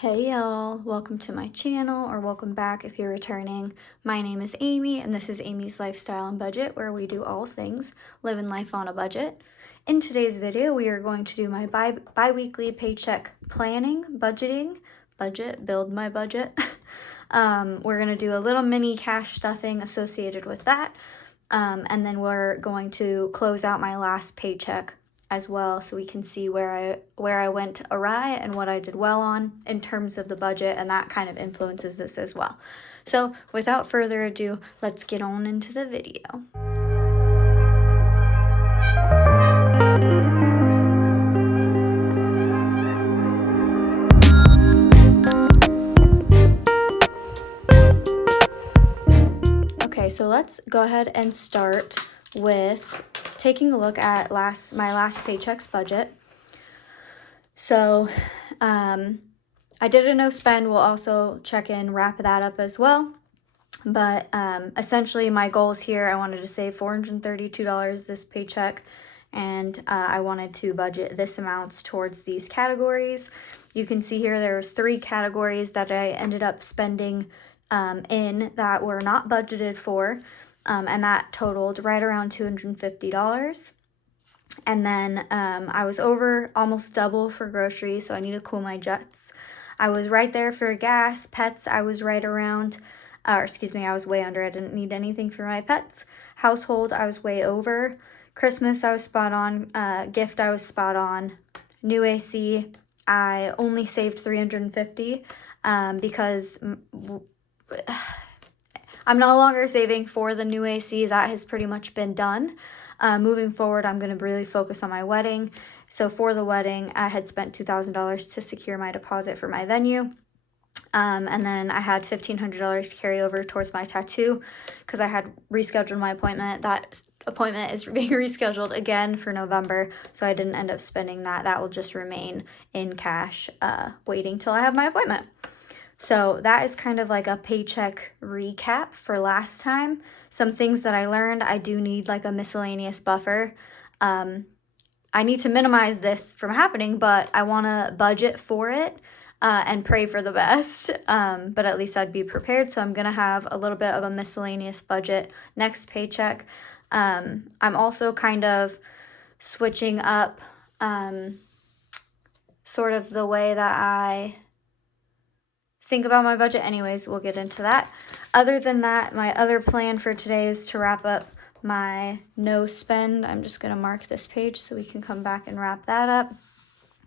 Hey y'all, welcome to my channel, or welcome back if you're returning. My name is Amy and this is Amy's Lifestyle and Budget, where we do all things living life on a budget. In today's video, we are going to do my bi-weekly paycheck planning, build my budget. We're going to do a little mini cash stuffing associated with that. And then we're going to close out my last paycheck as well, so we can see where I went awry and what I did well on in terms of the budget, and that kind of influences this as well. So without further ado, let's get on into the video. Okay, so let's go ahead and start with taking a look at my last paycheck's budget. So I did a no spend. We'll also check in, wrap that up as well. But essentially my goals here, I wanted to save $432 this paycheck, and I wanted to budget this amounts towards these categories. You can see here there's 3 categories that I ended up spending in that were not budgeted for, and that totaled right around $250. And then I was over almost double for groceries, so I need to cool my jets. I was right there for gas. Pets, I was right around, I was way under. I didn't need anything for my pets. Household, I was way over. Christmas, I was spot on. Gift, I was spot on. New AC, I only saved $350 because I'm no longer saving for the new AC. That has pretty much been done. Moving forward, I'm going to really focus on my wedding. So for the wedding, I had spent $2,000 to secure my deposit for my venue. And then I had $1,500 carry over towards my tattoo because I had rescheduled my appointment. That appointment is being rescheduled again for November, so I didn't end up spending that. That will just remain in cash, waiting till I have my appointment. So that is kind of like a paycheck recap for last time. Some things that I learned: I do need like a miscellaneous buffer. I need to minimize this from happening, but I want to budget for it and pray for the best. But at least I'd be prepared. So I'm going to have a little bit of a miscellaneous budget next paycheck. I'm also kind of switching up sort of the way that I think about my budget. Anyways, we'll get into that. Other than that, my other plan for today is to wrap up my no spend. I'm just going to mark this page so we can come back and wrap that up.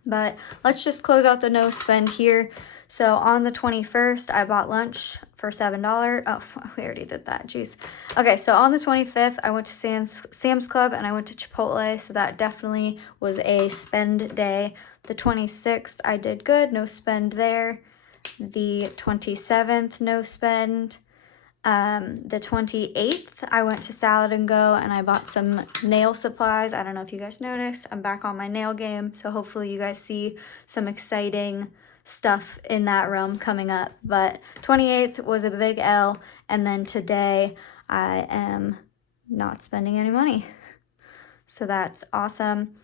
But let's just close out the no spend here. So on the 21st, I bought lunch for $7. Oh, we already did that. Jeez. Okay, so on the 25th, I went to Sam's Club and I went to Chipotle. So that definitely was a spend day. The 26th, I did good. No spend there. The 27th, no spend. The 28th, I went to Salad and Go and I bought some nail supplies. I don't know if you guys noticed, I'm back on my nail game, so hopefully you guys see some exciting stuff in that realm coming up. But 28th was a big L, and then today I am not spending any money, so that's awesome.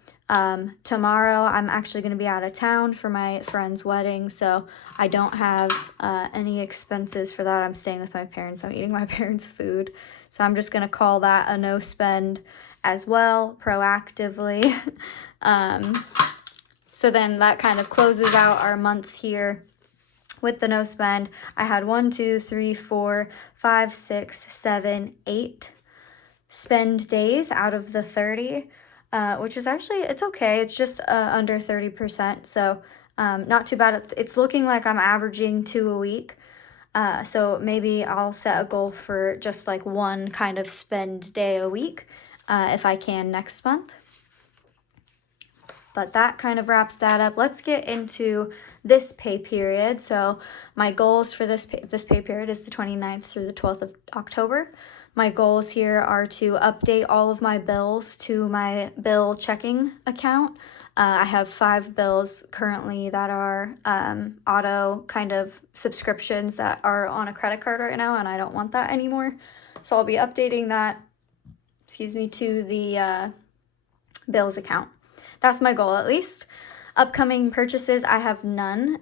Tomorrow I'm actually going to be out of town for my friend's wedding, so I don't have any expenses for that. I'm staying with my parents. I'm eating my parents' food, so I'm just going to call that a no spend as well, proactively. So then that kind of closes out our month here with the no spend. I had 1, 2, 3, 4, 5, 6, 7, 8 spend days out of the 30. Which is actually, it's okay. It's just under 30%, so not too bad. It's looking like I'm averaging 2 a week, so maybe I'll set a goal for just like 1 kind of spend day a week if I can next month. But that kind of wraps that up. Let's get into this pay period. So my goals for this pay period is the 29th through the 12th of October. My goals here are to update all of my bills to my bill checking account. I have 5 bills currently that are auto kind of subscriptions that are on a credit card right now, and I don't want that anymore. So I'll be updating that, to the bills account. That's my goal, at least. Upcoming purchases, I have none.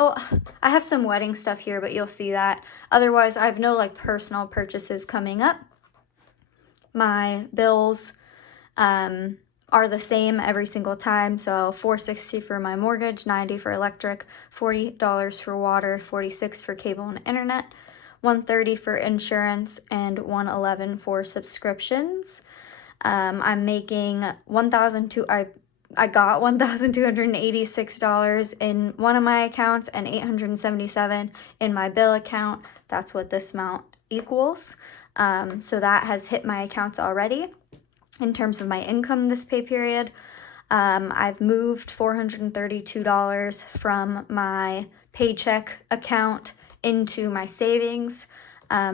Oh, I have some wedding stuff here, but you'll see that. Otherwise, I have no like personal purchases coming up. My bills are the same every single time. So $460 for my mortgage, $90 for electric, $40 for water, $46 for cable and internet, $130 for insurance, and $111 for subscriptions. I'm making I got $1,286 in one of my accounts and $877 in my bill account. That's what this amount equals. So that has hit my accounts already. In terms of my income this pay period, I've moved $432 from my paycheck account into my savings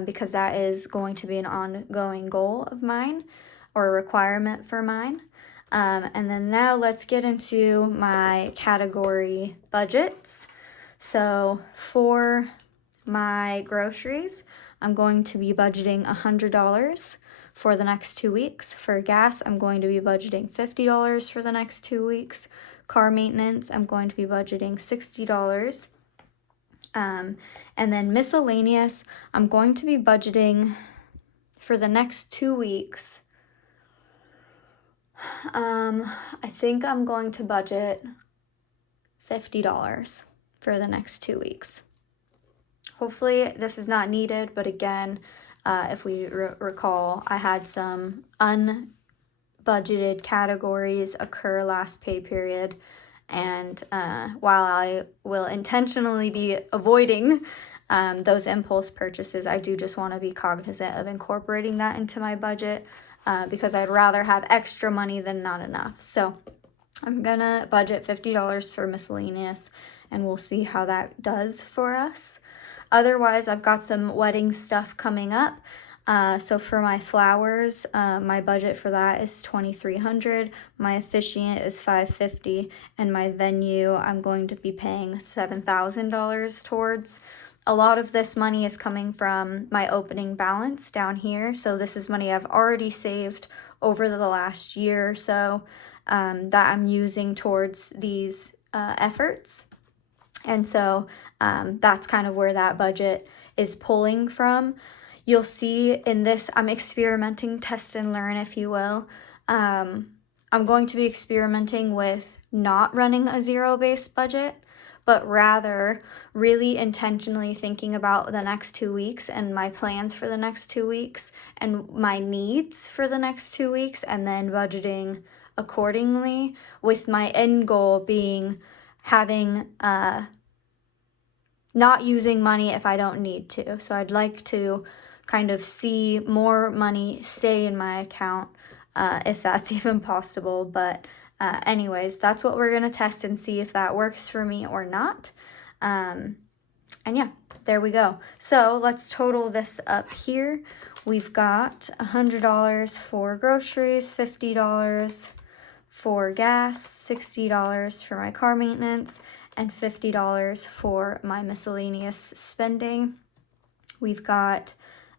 because that is going to be an ongoing goal of mine or a requirement for mine. And then now let's get into my category budgets. So for my groceries, I'm going to be budgeting $100 for the next 2 weeks. For gas, I'm going to be budgeting $50 for the next 2 weeks. Car maintenance, I'm going to be budgeting $60. And then miscellaneous, I'm going to be budgeting for the next 2 weeks. I think I'm going to budget $50 for the next 2 weeks. Hopefully this is not needed, but again, if we recall, I had some unbudgeted categories occur last pay period, and while I will intentionally be avoiding those impulse purchases, I do just want to be cognizant of incorporating that into my budget because I'd rather have extra money than not enough. So I'm gonna budget $50 for miscellaneous, and we'll see how that does for us. Otherwise, I've got some wedding stuff coming up. So for my flowers, my budget for that is $2,300. My officiant is $550, and my venue I'm going to be paying $7,000 towards. A lot of this money is coming from my opening balance down here. So this is money I've already saved over the last year or so that I'm using towards these efforts. And so that's kind of where that budget is pulling from. You'll see in this, I'm experimenting, test and learn, if you will. I'm going to be experimenting with not running a zero-based budget, but rather really intentionally thinking about the next 2 weeks and my plans for the next 2 weeks and my needs for the next 2 weeks, and then budgeting accordingly, with my end goal being having not using money if I don't need to. So I'd like to kind of see more money stay in my account if that's even possible. But anyways, that's what we're going to test and see if that works for me or not. And yeah, there we go. So let's total this up here. We've got $100 for groceries, $50 for gas, $60 for my car maintenance, and $50 for my miscellaneous spending. We've got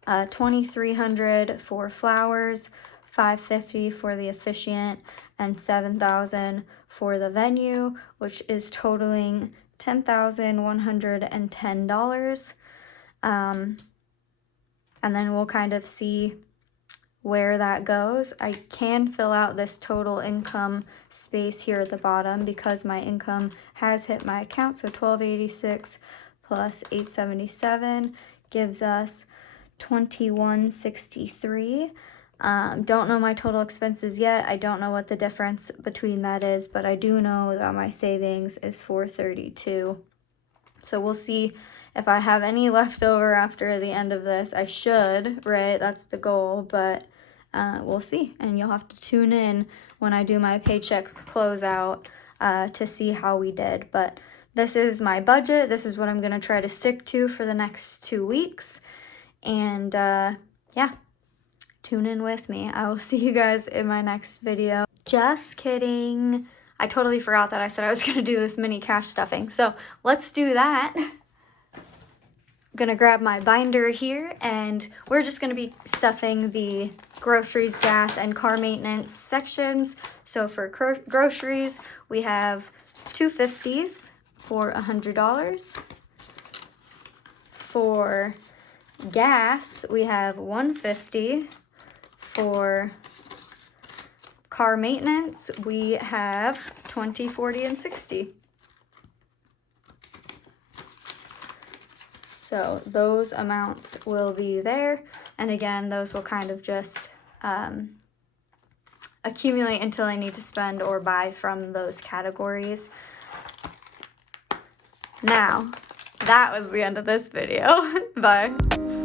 $2,300 for flowers, $550 for the officiant, and $7,000 for the venue, which is totaling $10,110. And then we'll kind of see where that goes. I can fill out this total income space here at the bottom because my income has hit my account. So $1,286 plus $877 gives us $2,163. Don't know my total expenses yet. I don't know what the difference between that is, but I do know that my savings is $432. So we'll see if I have any left over after the end of this. I should, right? That's the goal, but we'll see. And you'll have to tune in when I do my paycheck closeout to see how we did. But this is my budget. This is what I'm going to try to stick to for the next 2 weeks. And yeah, tune in with me. I will see you guys in my next video. Just kidding. I totally forgot that I said I was going to do this mini cash stuffing. So let's do that. I'm going to grab my binder here, and we're just going to be stuffing the groceries, gas, and car maintenance sections. So for groceries, we have 2 50s, for $100. For gas, we have $150. For car maintenance, we have $20, $40, and $60. So those amounts will be there. And again, those will kind of just accumulate until I need to spend or buy from those categories. Now, that was the end of this video. Bye.